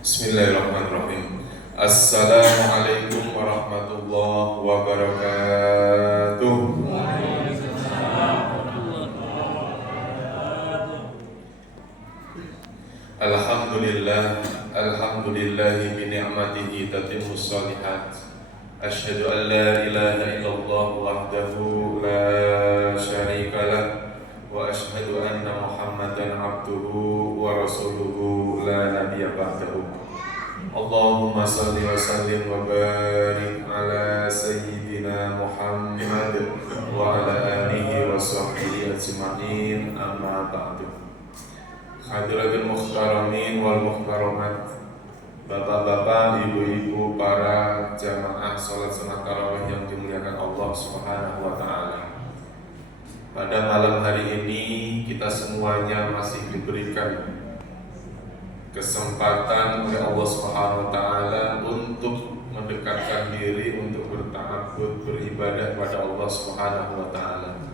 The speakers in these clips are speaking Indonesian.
Bismillahirrahmanirrahim. Assalamualaikum warahmatullahi wabarakatuh. Alhamdulillah, alhamdulillahi bi ni'matihi tatimmus shalihat. Asyhadu an la ilaha illallah wahdahu la syarika lah wa asyhadu anna Muhammadan abduhu wa rasuluhu la nabiyya ba'dahu. Allahumma salli wa sallim wa barik ala sayyidina Muhammad wa ala alihi wa sahbihi ajma'in, amma ba'du. Hadirin muhtaramin wal muhtaramat, bapak-bapak, ibu-ibu, para jamaah salat sunat tarawih yang dimuliakan Allah Subhanahu wa taala. Pada malam hari ini kita semuanya masih diberikan kesempatan oleh Allah Subhanahu wa taala untuk mendekatkan diri, untuk berta'abbud, beribadah kepada Allah Subhanahu wa taala.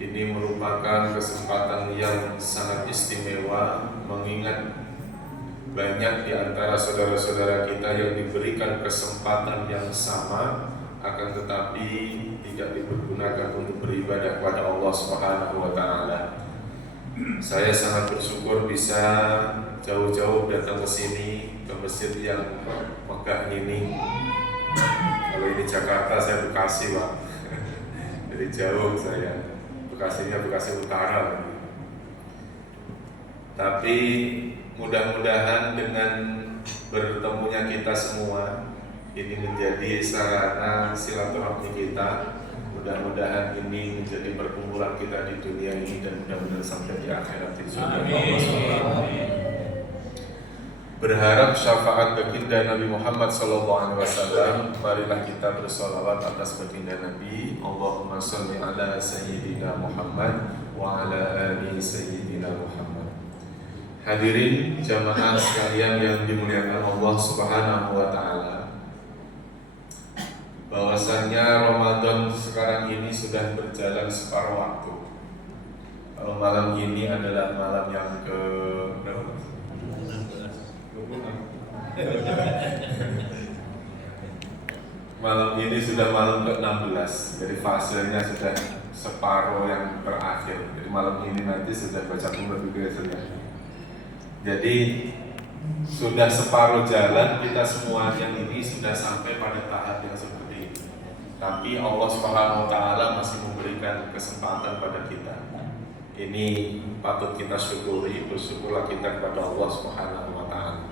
Ini merupakan kesempatan yang sangat istimewa, mengingat banyak di antara saudara-saudara kita yang diberikan kesempatan yang sama, akan tetapi tidak dipergunakan untuk beribadah kepada Allah Subhanahu wa taala. Saya sangat bersyukur bisa jauh-jauh datang ke sini, ke masjid yang megah ini. Kalau ini Jakarta, saya Bekasi, Pak. Jadi jauh saya. Bekasinya Bekasi Utara. Tapi mudah-mudahan dengan bertemunya kita semua ini menjadi sarana silaturahmi kita. Mudah-mudahan ini menjadi perkumpulan kita di dunia ini dan mudah-mudahan sampai di akhirat di surga Allah SWT. Berharap syafaat baginda Nabi Muhammad SAW, marilah kita bersolawat atas baginda Nabi. Allahumma salli ala sayyidina Muhammad wa ala ali sayyidina Muhammad. Hadirin jamaah sekalian yang dimuliakan Allah Subhanahu wa taala, bahwasanya Ramadan sekarang ini sudah berjalan separuh waktu. Kalau malam ini adalah malam yang ke berapa? Malam ini sudah malam ke-16. Jadi fasenya sudah separuh yang berakhir. Jadi malam ini nanti sudah baca Qur'an juga ya. Jadi sudah separuh jalan, kita semuanya ini sudah sampai pada tahap yang seperti ini. Tapi Allah Subhanahu wa taala masih memberikan kesempatan pada kita. Ini patut kita syukuri, bersyukurlah kita kepada Allah Subhanahu wa taala.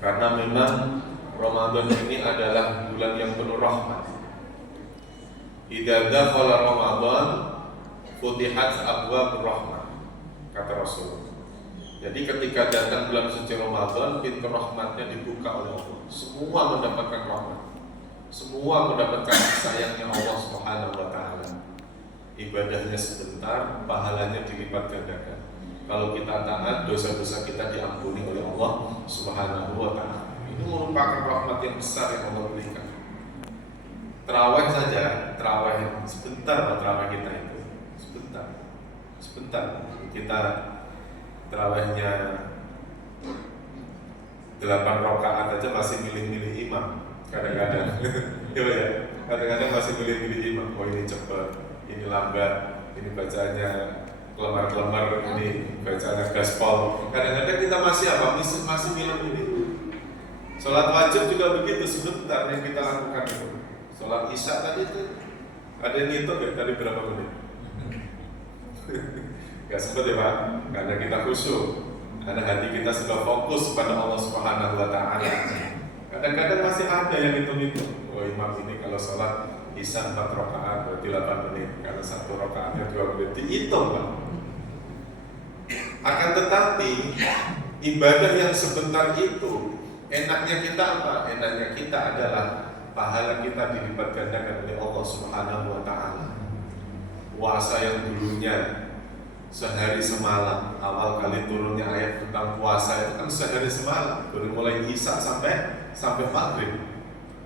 Karena memang Ramadan ini adalah bulan yang penuh rahmat. Idza dakhala Ramadan futihat abwaabur rahmah, kata Rasul. Jadi ketika datang bulan suci Ramadan, pintu rahmatnya dibuka oleh Allah. Semua mendapatkan rahmat. Semua mendapatkan sayangnya Allah Subhanahu wa taala. Ibadahnya sebentar, pahalanya dilipat gandakan. Kalau kita taat, dosa-dosa kita diampuni oleh Allah Subhanahu wa taala. Ini merupakan rahmat yang besar yang Allah berikan. Terawih saja, terawih sebentar, terawih kita itu sebentar. Kita terawihnya 8 rakaat aja masih milih-milih imam. Kadang-kadang kadang-kadang masih milih-milih imam. Oh ini cepat, ini lambat, ini bacanya kelemar-kelemar, ini bacanya gaspol. Kadang-kadang kita masih masih milih ini. Sholat wajib juga begitu, sebentar yang kita lakukan itu. Sholat isya tadi itu ada yang ngitung ya, tadi berapa menit? Gak sempat ya Pak, karena kita khusyuk, karena hati kita sudah fokus pada Allah Subhanahu wa taala. Kadang-kadang masih ada yang hitung-hitung. Oh imam ini kalau sholat isya 4 rakaat berarti 8 menit, karena 1 rakaatnya 2 menit, dihitung Pak. Akan tetapi ibadah yang sebentar itu, enaknya kita apa? Enaknya kita adalah pahala kita dilipat gandakan oleh Allah Subhanahu wa taala. Puasa yang dulunya sehari semalam, awal kali turunnya ayat tentang puasa itu kan sehari semalam, dari mulai isya sampai maghrib.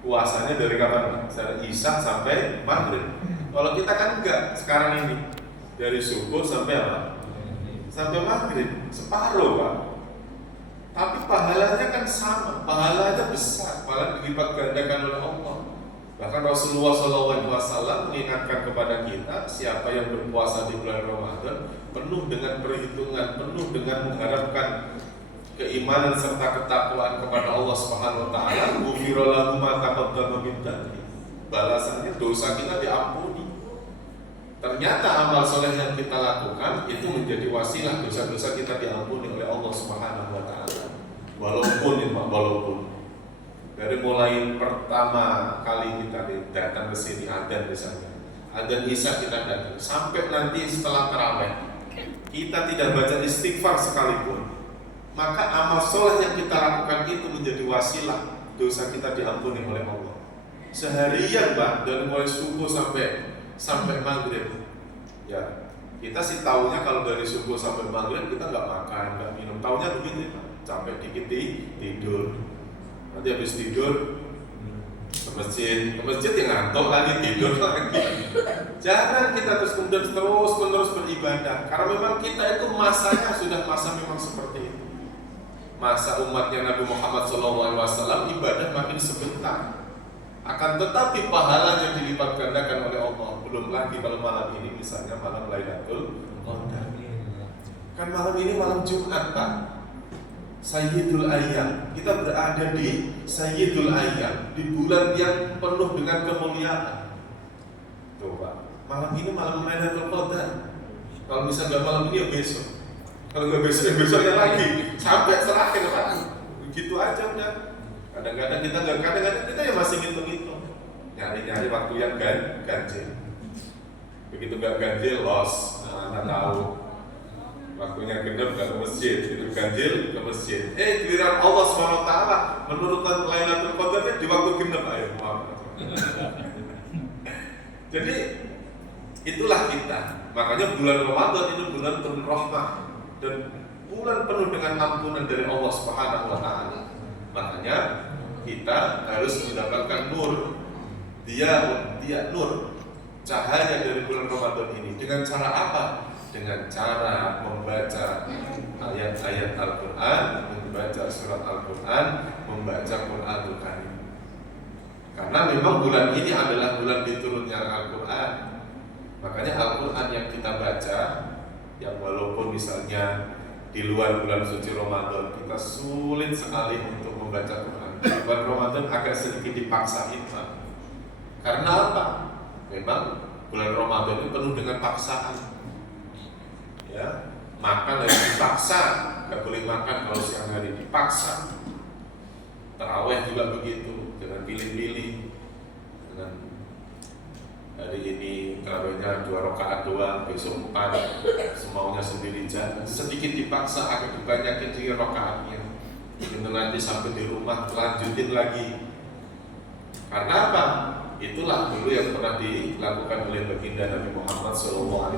Puasanya dari kapan? Dari isya sampai maghrib. Kalau kita kan enggak, sekarang ini dari subuh sampai apa? sampai maghrib, separuh Pak. Tapi pahalanya kan sama, pahalanya besar, pahala dilipat gandakan oleh Allah. Bahkan Rasulullah SAW mengingatkan kepada kita, siapa yang berpuasa di bulan Ramadan penuh dengan perhitungan, penuh dengan mengharapkan keimanan serta ketakwaan kepada Allah Subhanahu wa taala, ghufira lahu ma taqaddama min dhanbi. Balasannya dosa kita diampuni. Ternyata amal soleh yang kita lakukan itu menjadi wasilah dosa-dosa kita diampuni oleh Allah Subhanahu wa taala. Walaupun dari mulai pertama kali kita datang ke sini adzan misalnya, adzan Isya kita datang, sampai nanti setelah tarawih kita tidak baca istighfar sekalipun, maka amal soleh yang kita lakukan itu menjadi wasilah dosa kita diampuni oleh Allah. Seharian Pak, dari mulai subuh sampai maghrib. Ya, kita sih taunya kalau dari subuh sampai maghrib kita nggak makan, nggak minum. Taunya begitu Pak. Sampai dikit tidur. Nanti habis tidur ke masjid yang ngantuk lagi, tidur lagi. Jangan kita terus menerus beribadah, karena memang kita itu masanya sudah masa memang seperti itu. Masa umatnya Nabi Muhammad SAW ibadah makin sebentar. Akan tetapi pahalanya dilipat gandakan oleh Allah. Belum lagi kalau malam ini misalnya malam Lailatul Qadar. Kan malam ini malam Jumat Pak, Sayyidul Ayyam. Kita berada di Sayyidul Ayyam, di bulan yang penuh dengan kemuliaan. Tuh Pak, malam ini malam Lailatul Qadar. Kalau misalnya nggak malam ini ya besok. Kalau nggak besok ya besoknya lagi. Sampai terakhir Pak. Begitu aja udah. Kadang-kadang kita ya masih ngitung-ngitung, nyari waktu yang ganjil. Begitu nggak ganjil loss, nggak tahu. Waktunya genap nggak ke masjid, itu ganjil ke masjid. Giliran Allah SWT menurunkan Lailatul Qadarnya di waktu genap ayo. Jadi itulah kita. Makanya bulan Ramadan itu bulan penuh rahmah dan bulan penuh dengan ampunan dari Allah Subhanahu wa taala. Makanya kita harus mendapatkan nur. Dia nur, cahaya dari bulan Ramadan ini. Dengan cara apa? Dengan cara membaca ayat-ayat Al-Quran, membaca surat Al-Quran, membaca Quranul Karim. Karena memang bulan ini adalah bulan diturunnya Al-Quran. Makanya Al-Quran yang kita baca, yang walaupun misalnya di luar bulan suci Ramadan kita sulit sekali untuk membaca Quran. Di bulan Ramadan agak sedikit dipaksain Pak. Karena apa? Memang bulan Ramadan itu penuh dengan paksaan. Ya, makan harus dipaksa, nggak boleh makan kalau siang hari, dipaksa. Tarawih juga begitu, jangan pilih-pilih. Dengan hari ini tarawihnya 2 rakaat doang, besok 4, semaunya sendiri jangan. Sedikit dipaksa agar dibanyakin di rakaatnya. Begitu nanti sampai di rumah lanjutin lagi. Karena apa? Itulah dulu yang pernah dilakukan oleh baginda Nabi Muhammad SAW.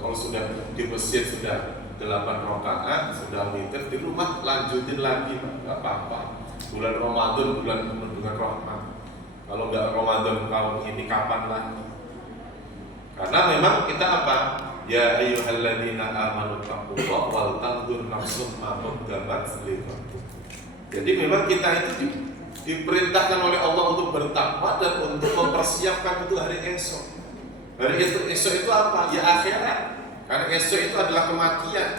Kalau sudah di masjid sudah 8 rakaat, sudah witir, di rumah lanjutin lagi, nggak apa-apa. Bulan Ramadan bulan penuh dengan rahmat. Kalau nggak Ramadan tahun ini kapan lagi? Karena memang kita apa? Ya ayyuhalladzina amanu taqullaha wal tanzur nafsum ma qaddamat lighad. Jadi memang kita itu diperintahkan oleh Allah untuk bertakwa dan untuk mempersiapkan untuk hari esok. Hari esok itu apa? Ya akhirat. Karena esok itu adalah kematian.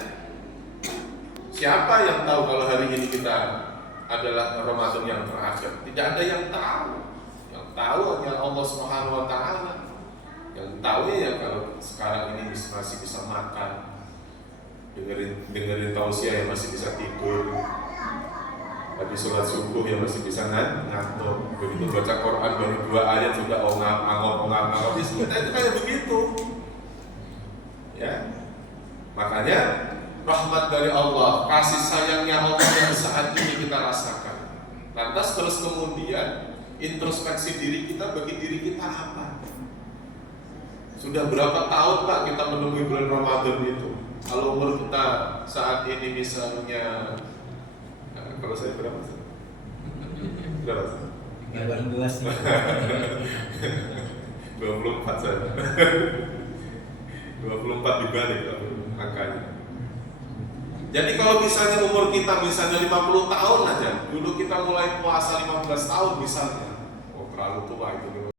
Siapa yang tahu kalau hari ini kita adalah Ramadan yang terakhir? Tidak ada yang tahu. Yang tahu hanya Allah Subhanahu wa taala. Yang tahu ya kalau sekarang ini masih bisa makan, dengerin tausiah yang masih bisa tidur. Habis sholat subuh yang masih bisa ngantuk. Begitu baca Quran baru 2 ayat sudah ongap-ongap. Kita itu kayak begitu. Ya. Makanya rahmat dari Allah, kasih sayangnya Allah yang saat ini kita rasakan. Lantas terus kemudian introspeksi diri kita, bagi diri kita apa? Sudah berapa tahun Pak kita menunggu bulan Ramadan itu? Kalau umur kita saat ini misalnya, kalau saya berapa sih? Berapa sih? 18 24 saja. 24 dibalik angkanya. Jadi kalau misalnya umur kita misalnya 50 tahun aja, dulu kita mulai puasa 15 tahun misalnya, oh terlalu tua itu.